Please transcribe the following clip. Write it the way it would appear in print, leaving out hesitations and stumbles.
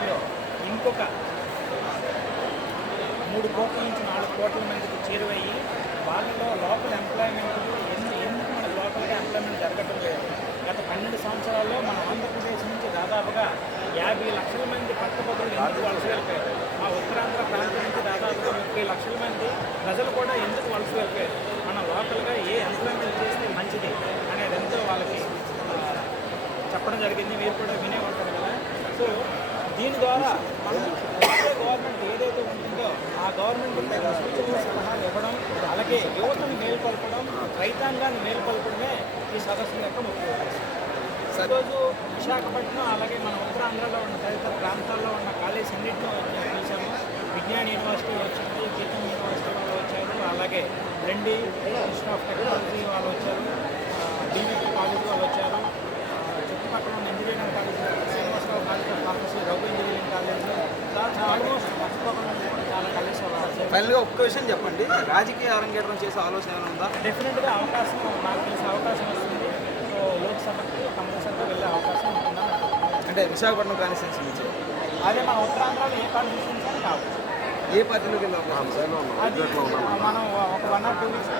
రోజుల్లో ఇంకొక 3 కోట్ల నుంచి 4 కోట్ల మందికి చేరువయ్యి వాళ్ళలో లోకల్ ఎంప్లాయ్మెంట్ ఎందుకు మన లోకల్గా ఎంప్లాయ్మెంట్ జరగటం లేదు? గత 12 సంవత్సరాల్లో మన ఆంధ్రప్రదేశ్ నుంచి దాదాపుగా 50 లక్షల మంది పట్టభద్రులు ఎందుకు వలస వెళ్ళిపోయారు? మా ఉత్తరాంధ్ర ప్రాంతం నుంచి దాదాపుగా 30 లక్షల మంది ప్రజలు కూడా ఎందుకు వలస వెళ్ళిపోయారు? మనం లోకల్గా ఏ ఎంప్లాయ్మెంట్ చేస్తే మంచిది అనేది ఎంతో వాళ్ళకి చెప్పడం జరిగింది. మీరు కూడా వినే ఉంటారు కదా. సో దీని ద్వారా మనం గవర్నమెంట్ ఏదైతే ఉంటుందో ఆ గవర్నమెంట్ సూచనలు సలహాలు ఇవ్వడం, అలాగే యువతను మేల్కొల్పడం, రైతాంగాన్ని మేల్కొల్పడమే ఈ సదస్సు యొక్క ముఖ్య ఉద్దేశం. ఈరోజు విశాఖపట్నం అలాగే మన ఉత్తరాంధ్రలో ఉన్న తదితర ప్రాంతాల్లో ఉన్న కాలేజ్ అన్నింటిలో చూసాము. విజ్ఞాన్ యూనివర్సిటీ వచ్చింది, గీతం యూనివర్సిటీ వాళ్ళు వచ్చారు, అలాగే లండి ఇన్స్టిట్యూట్ ఆఫ్ టెక్నాలజీ వాళ్ళు వచ్చారు, డీవీటీ కాలేజ్ వాళ్ళు వచ్చారు, చుట్టుపక్కల ఉన్న engineering college Srinivasarao college of pharmacy, Raghu engineering college, almost మర్చిపోకుండా చాలా కాలేజ్ వాళ్ళు వచ్చారు. ఫైనల్గా ఒక్క విషయం చెప్పండి, రాజకీయ అరంగేట్రం చేసే ఆలోచన ఏమైనా ఉందా? డెఫినెట్గా అవకాశం నాకు తెలిసే అవకాశం వస్తుంది. సో లోక్సభకి కంపల్సరీగా వెళ్ళే అవకాశం ఉంటుందా? అంటే విశాఖపట్నం కాన్స్టిట్యున్సీ నుంచి అదే మన ఉత్తరాంధ్రలో ఏ కాన్స్టిట్యూన్సీ అని కావచ్చు. ఏ పార్టీలోకి వెళ్ళే అవకాశం? అది మనం ఒక 1 or 2 వీక్స్